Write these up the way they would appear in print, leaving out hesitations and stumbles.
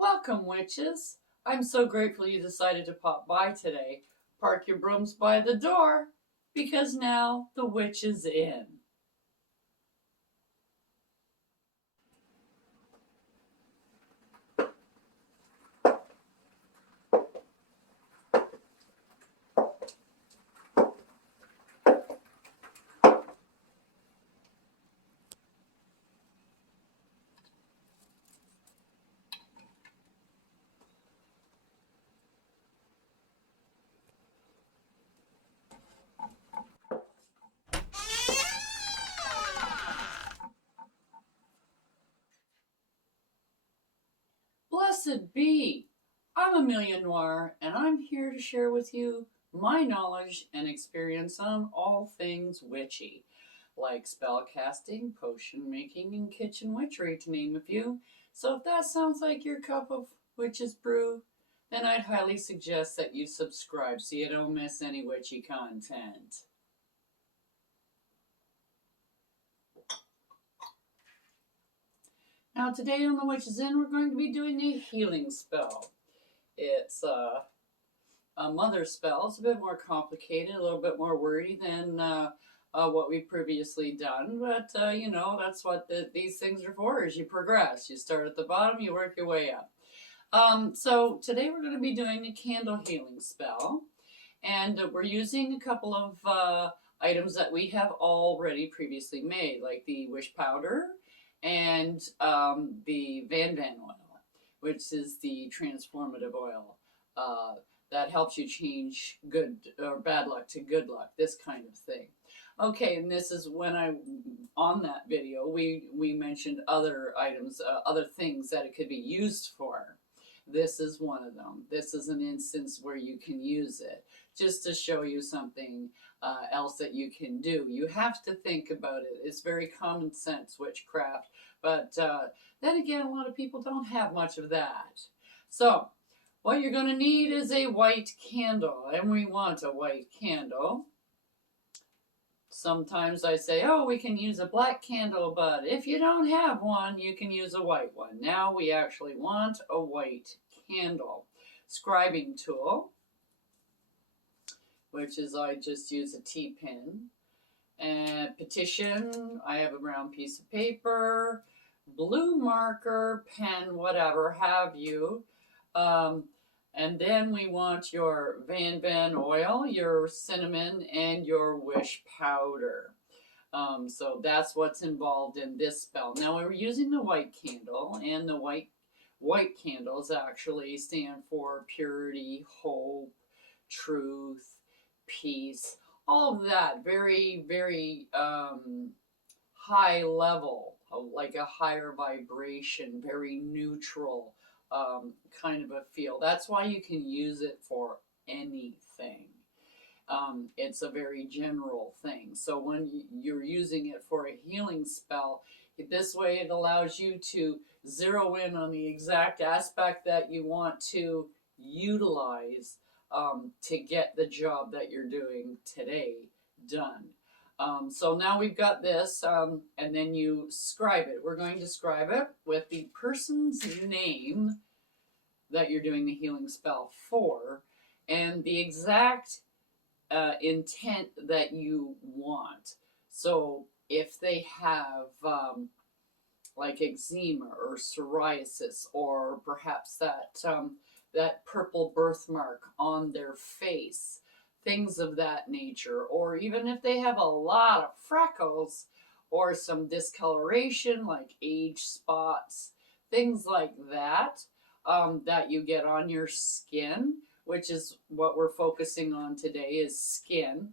Welcome, witches. I'm so grateful you decided to pop by today. Park your brooms by the door because now the witch is in. Blessed be! I'm Amelia Noir, and I'm here to share with you my knowledge and experience on all things witchy, like spell casting, potion making, and kitchen witchery, to name a few. So if that sounds like your cup of witch's brew, then I'd highly suggest that you subscribe so you don't miss any witchy content. Now today on The Witch's Inn, we're going to be doing a healing spell. It's a mother spell. It's a bit more complicated, a little bit more wordy than what we've previously done. But, that's what these things are for, as you progress. You start at the bottom, you work your way up. So today we're going to be doing a candle healing spell. And we're using a couple of items that we have already previously made, like the wish powder and the Van oil, which is the transformative oil that helps you change good or bad luck to good luck, this kind of thing. Okay, and this is when on that video, we mentioned other items, other things that it could be used for. This is one of them. This is an instance where you can use it, just to show you something else that you can do. You have to think about it. It's very common sense witchcraft, but then again, a lot of people don't have much of that. So what you're going to need is a white candle, and we want a white candle. Sometimes I say, oh, we can use a black candle, but if you don't have one, you can use a white one. Now we actually want a white candle. Scribing tool, which is I just use a T-pin. And petition, I have a brown piece of paper, blue marker, pen, whatever have you. And then we want your Van oil, your cinnamon, and your wish powder. So that's what's involved in this spell. Now we're using the white candle, and the white candles actually stand for purity, hope, truth, peace, all of that. Very, very high level, like a higher vibration, very neutral kind of a feel. That's why you can use it for anything. It's a very general thing. So when you're using it for a healing spell, this way it allows you to zero in on the exact aspect that you want to utilize to get the job that you're doing today done. So now we've got this, and then you scribe it. We're going to scribe it with the person's name that you're doing the healing spell for, and the exact intent that you want. So if they have like eczema or psoriasis, or perhaps that purple birthmark on their face, things of that nature, or even if they have a lot of freckles or some discoloration like age spots, things like that, that you get on your skin, which is what we're focusing on today, is skin,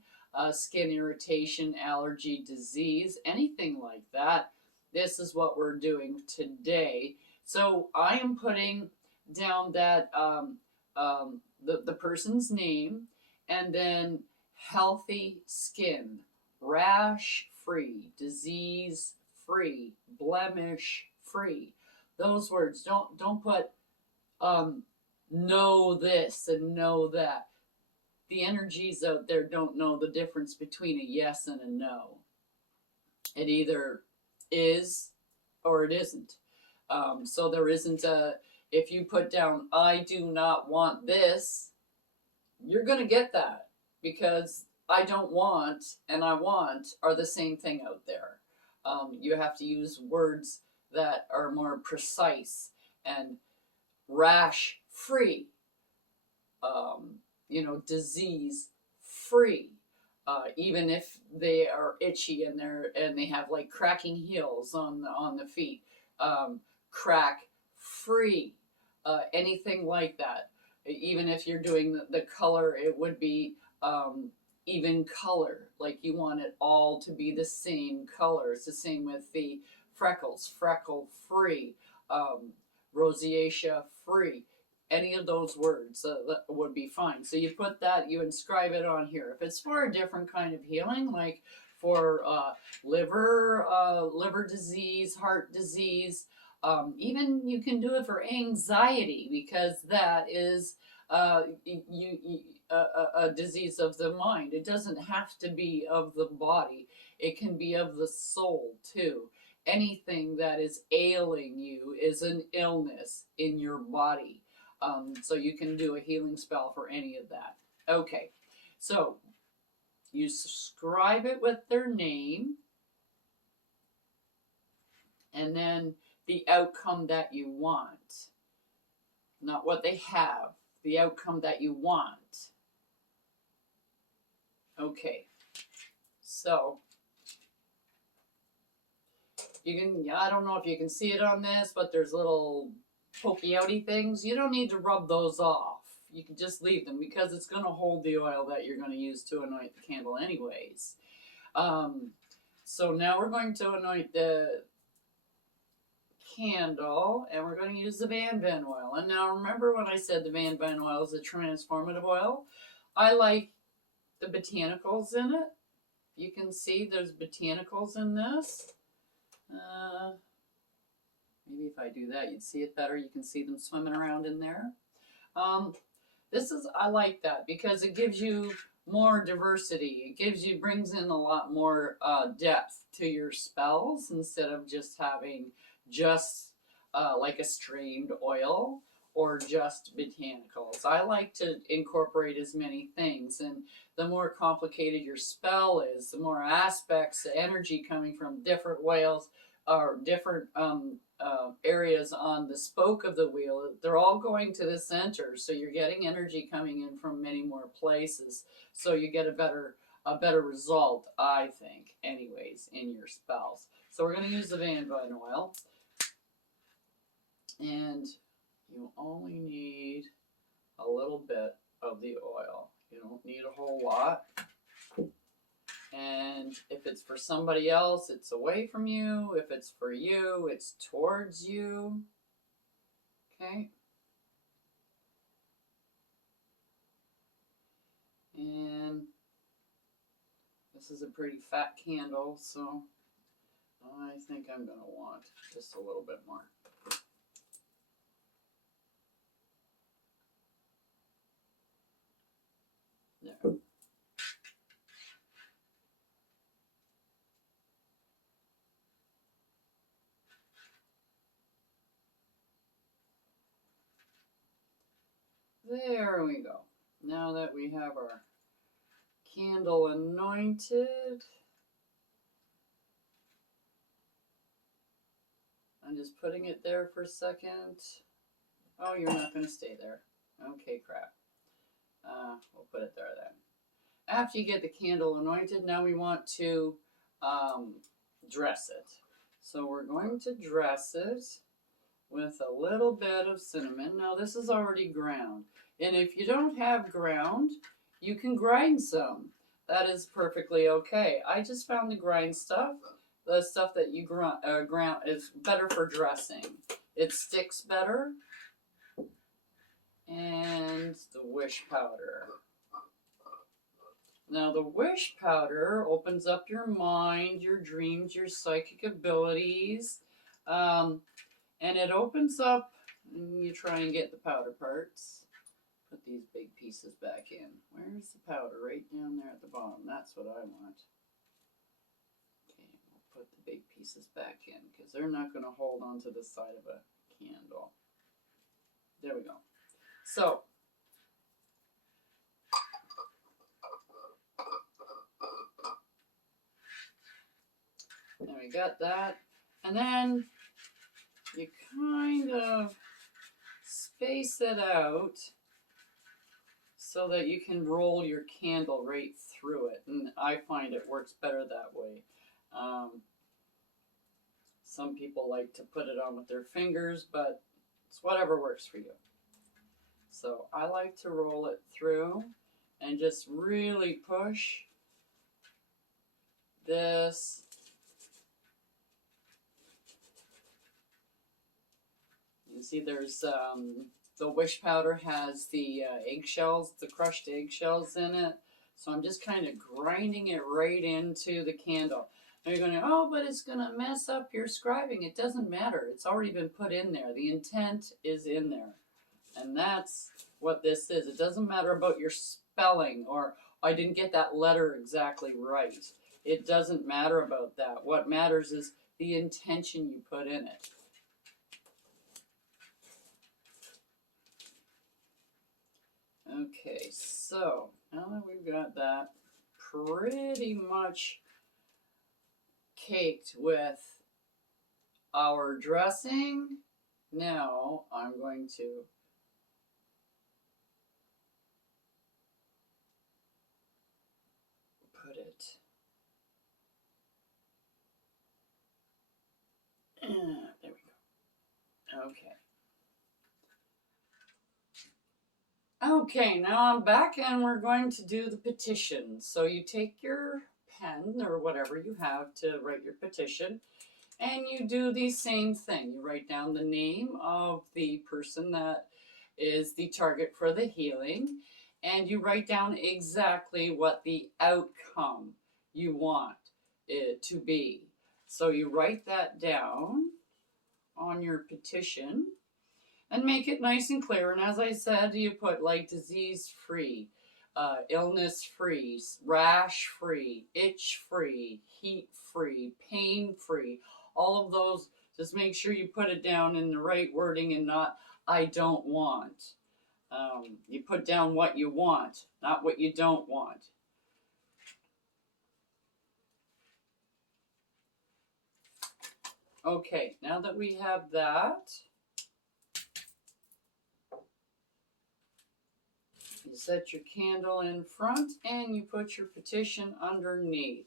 skin irritation, allergy, disease, anything like that. This is what we're doing today. So I am putting down that the person's name, and then healthy skin, rash free, disease free, blemish free. Those words. Don't put know this and know that. The energies out there don't know the difference between a yes and a no. It either is or it isn't. So there isn't If you put down, I do not want this, you're going to get that, because I don't want and I want are the same thing out there. You have to use words that are more precise and rash free, disease free. Even if they are itchy and they have like cracking heels on the feet, crack free, anything like that. Even if you're doing the color, it would be even color. Like you want it all to be the same color. It's the same with the freckles, freckle free, rosacea free. Any of those words would be fine. So you put that, you inscribe it on here. If it's for a different kind of healing, like for liver disease, heart disease, even you can do it for anxiety, because that is a disease of the mind. It doesn't have to be of the body. It can be of the soul too. Anything that is ailing you is an illness in your body. So you can do a healing spell for any of that. Okay, so you subscribe it with their name, and then the outcome that you want. Not what they have, the outcome that you want. Okay, so you can, I don't know if you can see it on this, but there's little pokey outy things. You don't need to rub those off. You can just leave them, because it's going to hold the oil that you're going to use to anoint the candle anyways. So now we're going to anoint the candle, and we're going to use the Van oil. And now remember when I said the Van oil is a transformative oil? I like the botanicals in it. You can see there's botanicals in this. Maybe if I do that, you'd see it better. You can see them swimming around in there. I like that because it gives you more diversity. It brings in a lot more depth to your spells, instead of just having just like a strained oil or just botanicals. I like to incorporate as many things, and the more complicated your spell is, the more aspects, the energy coming from different oils or different areas on the spoke of the wheel, they're all going to the center. So you're getting energy coming in from many more places. So you get a better result, I think, anyways, in your spells. So we're going to use the Van oil. And you only need a little bit of the oil. You don't need a whole lot. And if it's for somebody else, it's away from you. If it's for you, it's towards you. Okay. And this is a pretty fat candle, so I think I'm going to want just a little bit more. There. There we go. Now that we have our candle anointed, I'm just putting it there for a second. Oh, you're not going to stay there. Okay, crap. We'll put it there then. After you get the candle anointed, now we want to dress it. So we're going to dress it with a little bit of cinnamon. Now this is already ground. And if you don't have ground, you can grind some. That is perfectly okay. I just found the grind stuff, the stuff that you ground is better for dressing. It sticks better. And the wish powder. Now the wish powder opens up your mind, your dreams, your psychic abilities. And it opens up, and you try and get the powder parts. Put these big pieces back in. Where's the powder? Right down there at the bottom. That's what I want. Okay, we'll put the big pieces back in, because they're not going to hold onto the side of a candle. There we go. So, there we got that. And then you kind of space it out so that you can roll your candle right through it. And I find it works better that way. Some people like to put it on with their fingers, but it's whatever works for you. So I like to roll it through and just really push this. You see there's the wish powder has the eggshells, the crushed eggshells in it. So I'm just kind of grinding it right into the candle. And you're going, oh, but it's going to mess up your scribing. It doesn't matter. It's already been put in there. The intent is in there. And that's what this is. It doesn't matter about your spelling or I didn't get that letter exactly right. It doesn't matter about that. What matters is the intention you put in it. Okay, so now that we've got that pretty much caked with our dressing, now I'm going to put it, there we go. Okay, now I'm back and we're going to do the petition. So you take your pen or whatever you have to write your petition and you do the same thing. You write down the name of the person that is the target for the healing and you write down exactly what the outcome you want it to be. So you write that down on your petition and make it nice and clear. And as I said, you put like disease-free, illness-free, rash-free, itch-free, heat-free, pain-free, all of those. Just make sure you put it down in the right wording and not, I don't want. You put down what you want, not what you don't want. Okay, now that we have that, you set your candle in front and you put your petition underneath.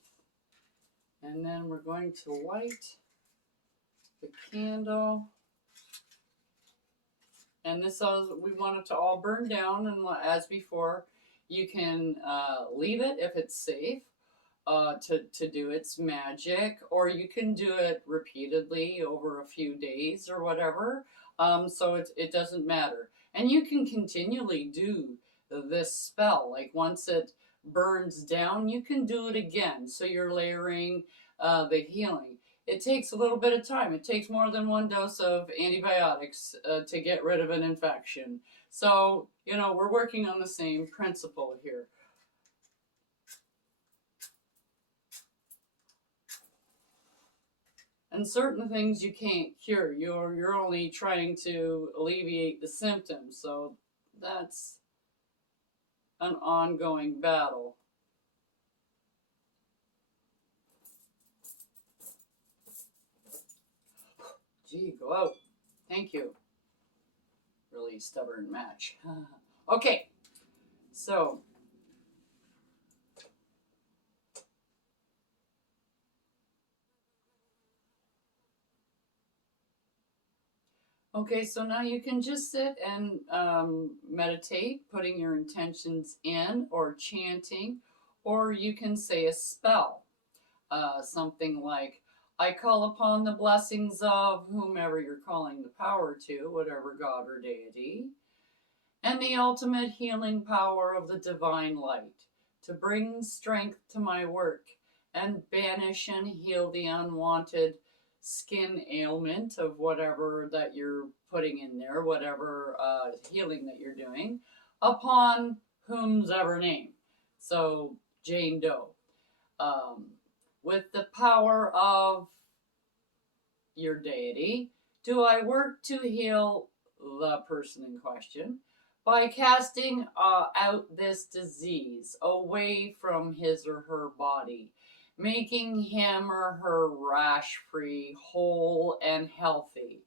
And then we're going to light the candle. And this is, we want it to all burn down. And as before, you can leave it if it's safe to do its magic. Or you can do it repeatedly over a few days or whatever. So it doesn't matter. And you can continually do this spell. Like once it burns down, you can do it again. So you're layering the healing. It takes a little bit of time. It takes more than one dose of antibiotics to get rid of an infection. So, you know, we're working on the same principle here. And certain things you can't cure. You're only trying to alleviate the symptoms. So that's an ongoing battle. Gee, go out. Thank you. Really stubborn match. Okay, so so now you can just sit and meditate, putting your intentions in or chanting, or you can say a spell. Something like, I call upon the blessings of whomever you're calling the power to, whatever God or deity, and the ultimate healing power of the divine light to bring strength to my work and banish and heal the unwanted skin ailment of whatever that you're putting in there, whatever healing that you're doing, upon whomsoever name. So Jane Doe. With the power of your deity, do I work to heal the person in question by casting out this disease away from his or her body, making him or her rash-free, whole, and healthy.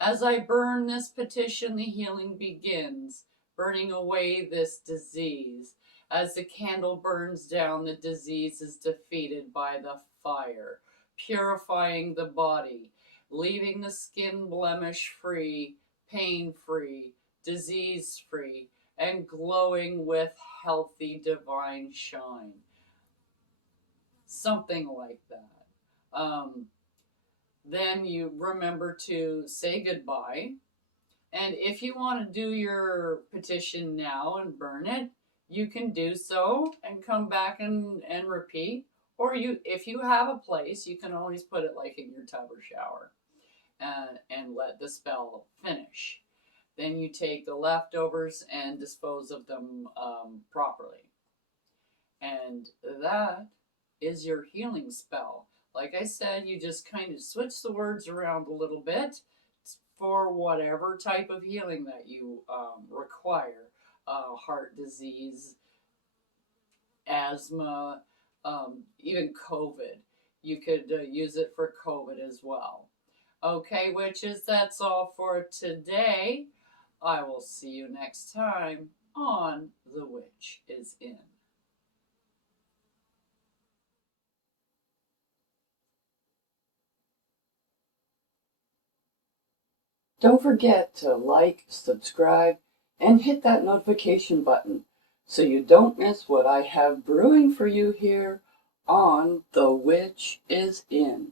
As I burn this petition, the healing begins, burning away this disease. As the candle burns down, the disease is defeated by the fire, purifying the body, leaving the skin blemish-free, pain-free, disease-free, and glowing with healthy divine shine. Something like that. Then you remember to say goodbye. And if you want to do your petition now and burn it, you can do so and come back and repeat. Or if you have a place, you can always put it like in your tub or shower and let the spell finish. Then you take the leftovers and dispose of them properly. And that is your healing spell. Like I said, you just kind of switch the words around a little bit for whatever type of healing that you require. Heart disease, asthma, even COVID. You could use it for COVID as well. Okay, witches, that's all for today. I will see you next time on The Witch is In. Don't forget to like, subscribe, and hit that notification button so you don't miss what I have brewing for you here on The Witch is In.